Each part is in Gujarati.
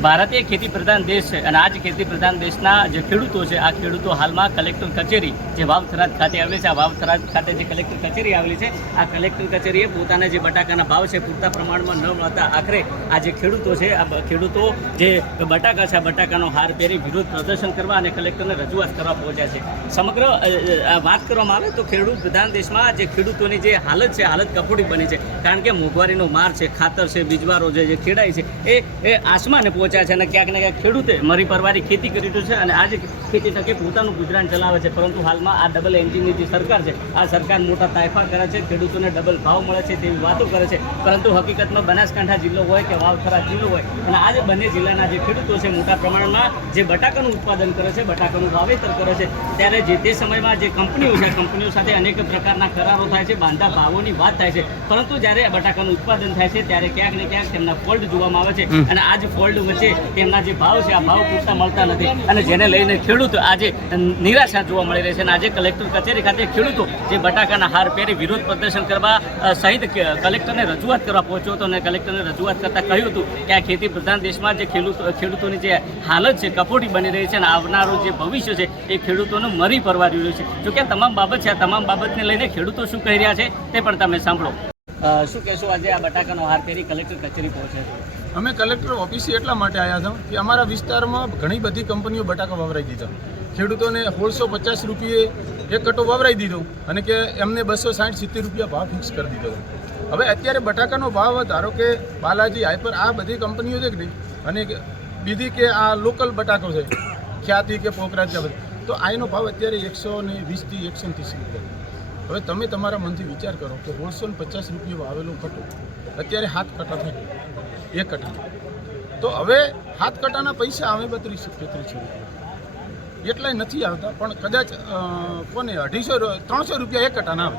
ભારતીય ખેતી પ્રધાન દેશ છે અને આ જ ખેતી પ્રધાન દેશના જે ખેડૂતો છે આ ખેડૂતો હાલમાં કલેક્ટર કચેરી જે વાવ-થરાદ ખાતે આવેલી છે, આ વાવ-થરાદ ખાતે જે કલેક્ટર કચેરી આવેલી છે, આ કલેક્ટર કચેરીએ પોતાના જે બટાકાના ભાવ છે પૂરતા પ્રમાણમાં ન મળતા આખરે આ જે ખેડૂતો છે આ ખેડૂતો જે બટાકા છે આ બટાકાનો હાર પહેરી વિરોધ પ્રદર્શન કરવા અને કલેક્ટરને રજૂઆત કરવા પહોંચ્યા છે. સમગ્ર વાત કરવામાં આવે તો ખેડૂત પ્રધાન દેશમાં જે ખેડૂતોની જે હાલત છે હાલત કફોડી બની છે, કારણ કે મોંઘવારીનો માર છે, ખાતર છે, બીજવારો છે, જે ખેડાઈ છે એ આસમાને પહોંચ્યા છે અને ક્યાંક ને ક્યાંક ખેડૂતે મરી પરવારી ખેતી કરી રહ્યું છે અને આ જે ખેતી થકી પોતાનું ગુજરાન ચલાવે છે. પરંતુ હાલમાં આ ડબલ એન્જિનની જે સરકાર છે આ સરકાર મોટા તાયફા કરે છે, ખેડૂતોને ડબલ ભાવ મળે છે તેવી વાતો કરે છે, પરંતુ હકીકતમાં બનાસકાંઠા જિલ્લો હોય કે વાવ-થરાદ જિલ્લો હોય અને આ જે બંને જિલ્લાના જે ખેડૂતો છે મોટા પ્રમાણમાં જે બટાકાનું ઉત્પાદન કરે છે, બટાકાનું વાવેતર કરે છે, ત્યારે જે તે સમયમાં જે કંપનીઓ છે કંપનીઓ સાથે અનેક પ્રકારના કરારો થાય છે, બાંધા ભાવોની વાત થાય છે, પરંતુ જ્યારે બટાકાનું ઉત્પાદન થાય છે ત્યારે ક્યાંક ને ક્યાંક તેમના ફોલ્ટ જોવામાં આવે છે અને આ જ ફોલ્ટ વચ્ચે તેમના જે ભાવ છે આ ભાવ પૂરતા મળતા નથી અને જેને લઈને ખેડૂત આજે નિરાશા જોવા મળી રહી છે. અને આજે કલેક્ટર કચેરી ખાતે ખેડૂતો જે બટાકાના હાર પહેરી વિરોધ પ્રદર્શન કરવા સહિત કલેક્ટરને રજૂઆત કરવા પહોંચ્યો હતો અને કલેક્ટરને રજૂઆત કરતાં કહ્યું હતું કે આ ખેતી પ્રધાન દેશમાં જે ખેડૂતોની જે હાલત છે કફોડી બની રહી છે અને આવનારું જે ભવિષ્ય છે એ ખેડૂતોનું મરી પરવારી રહ્યું છે. જો કે તમામ બાબત છે આ તમામ બાબતને લઈને ખેડૂતો શું કહી રહ્યા છે તે પણ તમે સાંભળો. શું કહેશો આજે આ બટાકાનો હાર પહેરી કલેક્ટર કચેરી પહોંચ્યા છે? અમે કલેક્ટર ઓફિસે એટલા માટે આવ્યા હતા કે અમારા વિસ્તારમાં ઘણી બધી કંપનીઓ બટાકા વવરાઈ દીધા, ખેડૂતોને 1650 રૂપિયે એક કટો વવરાઈ દીધો અને કે એમને 260-70 રૂપિયા ભાવ ફિક્સ કરી દીધો. હવે અત્યારે બટાકાનો ભાવ ધારો કે બાલાજી, હાઈપર, આ બધી કંપનીઓ છે કે નહીં, અને બીજી કે આ લોકલ બટાકો છે ખ્યાતિ કે પોખરાજ, તો આનો ભાવ અત્યારે 120થી 130 રૂપિયા. હવે તમે તમારા મનથી વિચાર કરો કે 1650 રૂપિયા આવેલો કટો અત્યારે 7 કટા થાય એક કટા, તો હવે 7 કટાના પૈસા આવે 32-33 રૂપિયા, એટલાય નથી આવતા. પણ કદાચ કોને 300 રૂપિયા એક કટાના આવે,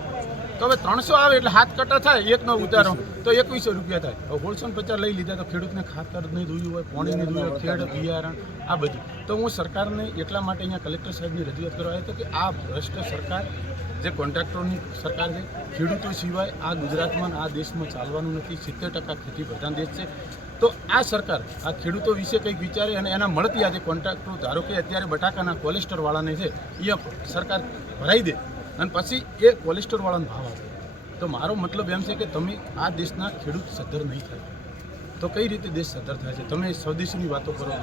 તો હવે 300 આવે એટલે 7 કટા થાય, એકનો ઉતારો તો 2100 રૂપિયા થાય. હવે 1650 લઈ લીધા તો ખેડૂતને ખાતર નહીં જોયું હોય, પાણી નહીં જોયું હોય, ખેડ બિયારણ આ બધું. તો હું સરકારને એટલા માટે અહીંયા કલેક્ટર સાહેબની રજૂઆત કરવા આવ્યો હતો કે આ ભ્રષ્ટ સરકાર જે કોન્ટ્રાક્ટરોની સરકાર છે, ખેડૂતો સિવાય આ ગુજરાતમાં આ દેશમાં ચાલવાનું નથી. 70% ખેતી પ્રધાન દેશ છે, તો આ સરકાર આ ખેડૂતો વિશે કંઈક વિચારે અને એના મળતી આજે કોન્ટ્રાક્ટરો ધારો કે અત્યારે બટાકાના કોલેસ્ટરવાળાને છે એ સરકાર ભરાઈ દે અને પછી એ કોલેસ્ટરવાળાનો ભાવ આપે. તો મારો મતલબ એમ છે કે તમે આ દેશના ખેડૂત સદ્ધર નહીં થાય તો કઈ રીતે દેશ સદ્ધર થાય છે? તમે સ્વદેશીની વાતો કરો,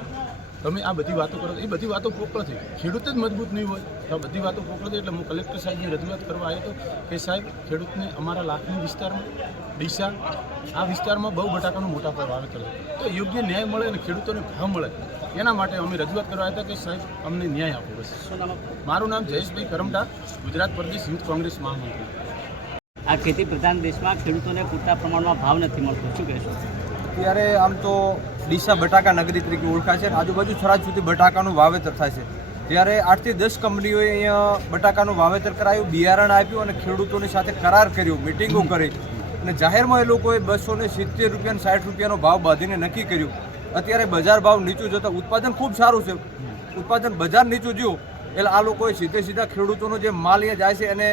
તમે આ બધી વાતો કરો, એ બધી વાતો પોકળ થઈ, ખેડૂત જ મજબૂત નહીં હોય તો આ બધી વાતો પોકળ થઈ. એટલે હું કલેક્ટર સાહેબની રજૂઆત કરવા આવ્યો હતો કે સાહેબ ખેડૂતને અમારા લાખની વિસ્તારમાં ડીસા આ વિસ્તારમાં બહુ બટાકાનું મોટા પર વાવેતર છે, તો યોગ્ય ન્યાય મળે અને ખેડૂતોને ભાવ મળે એના માટે અમે રજૂઆત કરવા આવ્યા હતા કે સાહેબ અમને ન્યાય આપો. બસ. મારું નામ જયેશભાઈ કરમટાર, ગુજરાત પ્રદેશ યુથ કોંગ્રેસ મહામંત્રી. આ ખેતી પ્રધાન દેશમાં ખેડૂતોને પૂરતા પ્રમાણમાં ભાવ નથી મળતો, શું કહેશો? ત્યારે આમ તો ડીસા બટાકા નગરી તરીકે ઓળખાય છે, આજુબાજુ થરાદ સુધી બટાકાનું વાવેતર થાય છે. ત્યારે 8થી 10 કંપનીઓએ અહીંયા બટાકાનું વાવેતર કરાયું, બિયારણ આપ્યું અને ખેડૂતોની સાથે કરાર કર્યો, મિટિંગો કરી અને જાહેરમાં એ લોકોએ 270 રૂપિયા અને 60 રૂપિયાનો ભાવ બાંધીને નક્કી કર્યું. અત્યારે બજાર ભાવ નીચું જતાં ઉત્પાદન ખૂબ સારું છે, ઉત્પાદન બજાર નીચું જ્યું એટલે આ લોકોએ સીધા ખેડૂતોનો જે માલ અહીંયા જાય છે એને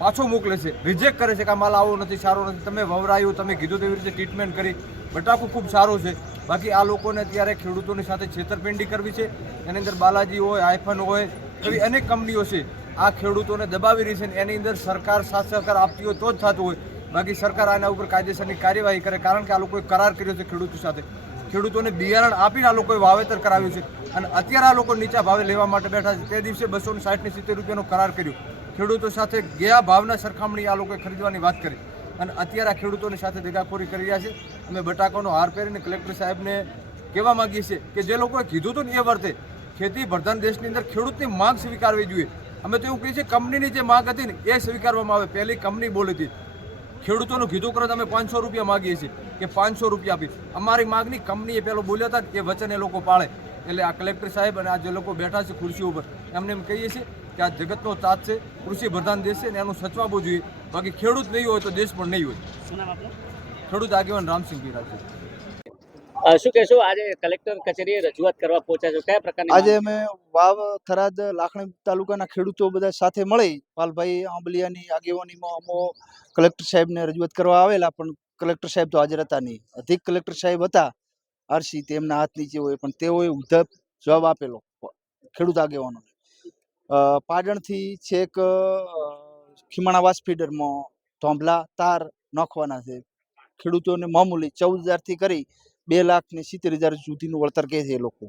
પાછો મોકલે છે, રિજેક્ટ કરે છે કે આ માલ આવો નથી, સારો નથી, તમે વવરાયું, તમે કીધું તેવી રીતે ટ્રીટમેન્ટ કરી, બટાકું ખૂબ સારું છે. બાકી આ લોકોને અત્યારે ખેડૂતોની સાથે છેતરપિંડી કરવી છે. એની અંદર બાલાજી હોય, આઈફન હોય, એવી અનેક કંપનીઓ છે આ ખેડૂતોને દબાવી રહી છે. એની અંદર સરકાર સાથ સહકાર આપતી હોય તો જ થતું હોય, બાકી સરકાર આના ઉપર કાયદેસરની કાર્યવાહી કરે, કારણ કે આ લોકોએ કરાર કર્યો છે ખેડૂતો સાથે. ખેડૂતોને બિયારણ આપીને આ લોકોએ વાવેતર કરાવ્યું છે અને અત્યારે આ લોકો નીચા ભાવે લેવા માટે બેઠા છે. તે દિવસે 260-70 રૂપિયાનો કરાર કર્યો, ખેડૂતો સાથે ગયા ભાવના સરખામણી આ લોકોએ ખરીદવાની વાત કરી અને અત્યારે આ ખેડૂતોની સાથે દગાખોરી કરી રહ્યા છે. અમે બટાકાનો હાર પહેરીને કલેક્ટર સાહેબને કહેવા માગીએ છીએ કે જે લોકોએ કીધું હતું ને એ વર્તે. ખેતી પ્રધાન દેશની અંદર ખેડૂતની માંગ સ્વીકારવી જોઈએ. અમે તો એવું કહીએ છીએ કંપનીની જે માંગ હતી ને એ સ્વીકારવામાં આવે. પહેલી કંપની બોલી હતી, ખેડૂતોનું કીધું કરો અમે 500 રૂપિયા માગીએ છીએ કે 500 રૂપિયા આપી. અમારી માંગની કંપનીએ પહેલો બોલ્યા હતા એ વચન એ લોકો પાળે. એટલે આ કલેક્ટર સાહેબ અને આ જે લોકો બેઠા છે ખુરશીઓ ઉપર એમને એમ કહીએ છીએ કે આ જગતનો તાજ છે, કૃષિ પ્રધાન દેશ છે ને એનું સચવાવવું જોઈએ. બાકી ખેડૂત નહીં હોય તો દેશ પણ નહીં હોય. શું નામ આપનું? ખેડૂત આગેવાન રામસિંહ પીરા છે. શું કહેશો આજે કલેક્ટર કચેરીએ રજૂઆત કરવા પહોંચ્યા છો, કયા પ્રકારની? આજે અમે વાવ, થરાદ, લાખણી તાલુકાના ખેડૂતો બધા સાથે મળી પાલભાઈ આંબલિયાની આગેવાનીમાં અમો કલેક્ટર સાહેબને રજૂઆત કરવા આવેલા, પણ કલેક્ટર સાહેબ તો હાજર હતા નહીં. અધિક કલેક્ટર સાહેબ હતા આરસી તેમના હાથ નીચે હોય, પણ તેઓએ ઉદ્ધત જવાબ આપેલો ખેડૂત આગેવાનોને. પાટણથી છેક ખીમાણાવાસ ફીડરમાં થોંભલા તાર નાખવાના છે. ખેડૂતોને મામૂલી 14,000 થી કરી 2,70,000 સુધીનું વળતર કહે છે એ લોકો.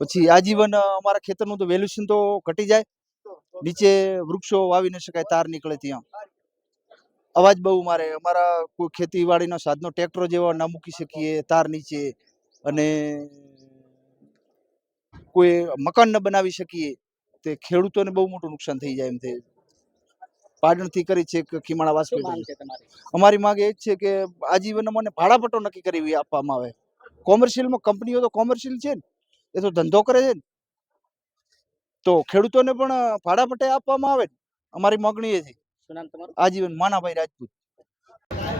પછી આજીવન અમારા ખેતરનું તો વેલ્યુશન તો ઘટી જાય, નીચે વૃક્ષો વાવી ન શકાય, તાર નીકળે ત્યાં અવાજ બહુ મારે. અમારા કોઈ ખેતીવાડીના સાધનો ટ્રેક્ટર જેવા ન મૂકી શકીએ તાર નીચે, અને કોઈ મકાન ન બનાવી શકીએ. તે ખેડૂતોને બહુ મોટું નુકસાન થઈ જાય એમ છે. પાટણથી કરી છે ખીમાણાવાસ શું માંગ છે તમારી? અમારી માંગ એ જ છે કે આજીવન અમને ભાડાપટ્ટો નક્કી કરી આપવામાં આવે. કોમર્શિયલમાં કંપનીઓ તો કોમર્શિયલ છે ને, એ તો ધંધો કરે છે ને, તો ખેડૂતોને પણ ભાડાપટ્ટે આપવામાં આવે. અમારી માંગણી એ છે. શું નામ તમારું? આજીવન માનાભાઈ રાજપૂત.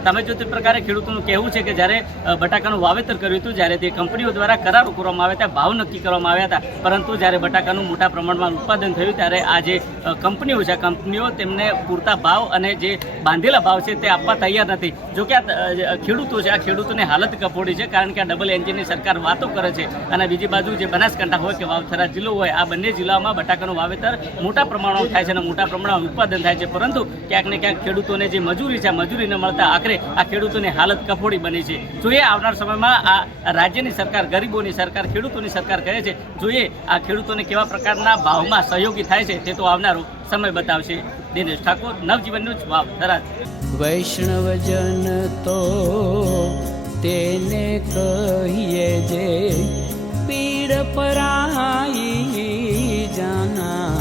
તમે જો તે પ્રકારે ખેડૂતોનું કહેવું છે કે જ્યારે બટાકાનું વાવેતર કર્યું હતું, જ્યારે તે કંપનીઓ દ્વારા કરારો કરવામાં આવ્યા હતા, ભાવ નક્કી કરવામાં આવ્યા હતા, પરંતુ જ્યારે બટાકાનું મોટા પ્રમાણમાં ઉત્પાદન થયું ત્યારે આ જે કંપનીઓ છે, કંપનીઓ તેમને પૂરતા ભાવ અને જે બાંધેલા ભાવ છે તે આપવા તૈયાર નથી. જો કે આ ખેડૂતો છે, આ ખેડૂતોની હાલત કફોડી છે, કારણ કે આ ડબલ એન્જિનની સરકાર વાતો કરે છે, અને બીજી બાજુ જે બનાસકાંઠા હોય કે વાવથરા જિલ્લો હોય, આ બંને જિલ્લાઓમાં બટાકાનું વાવેતર મોટા પ્રમાણમાં થાય છે અને મોટા પ્રમાણમાં ઉત્પાદન થાય છે, પરંતુ ક્યાંક ને ક્યાંક ખેડૂતોને જે મજૂરી છે, મજૂરી ન મળતા આખરે આ ખેડૂતોની હાલત કફોડી બની છે. જોઈએ આવનાર સમયમાં આ રાજ્યની સરકાર, ગરીબોની સરકાર, ખેડૂતોની સરકાર કહે છે, જોઈએ આ ખેડૂતોને કેવા પ્રકારના ભાવમાં સહયોગી થાય છે તે તો આવનારો સમય બતાવશે. દિનેશ ઠાકોર, નવજીવન ન્યૂઝ, વાવથરા. વૈષ્ણવજન તો તેને કહીએ જે પીડ પરાઈ જાના.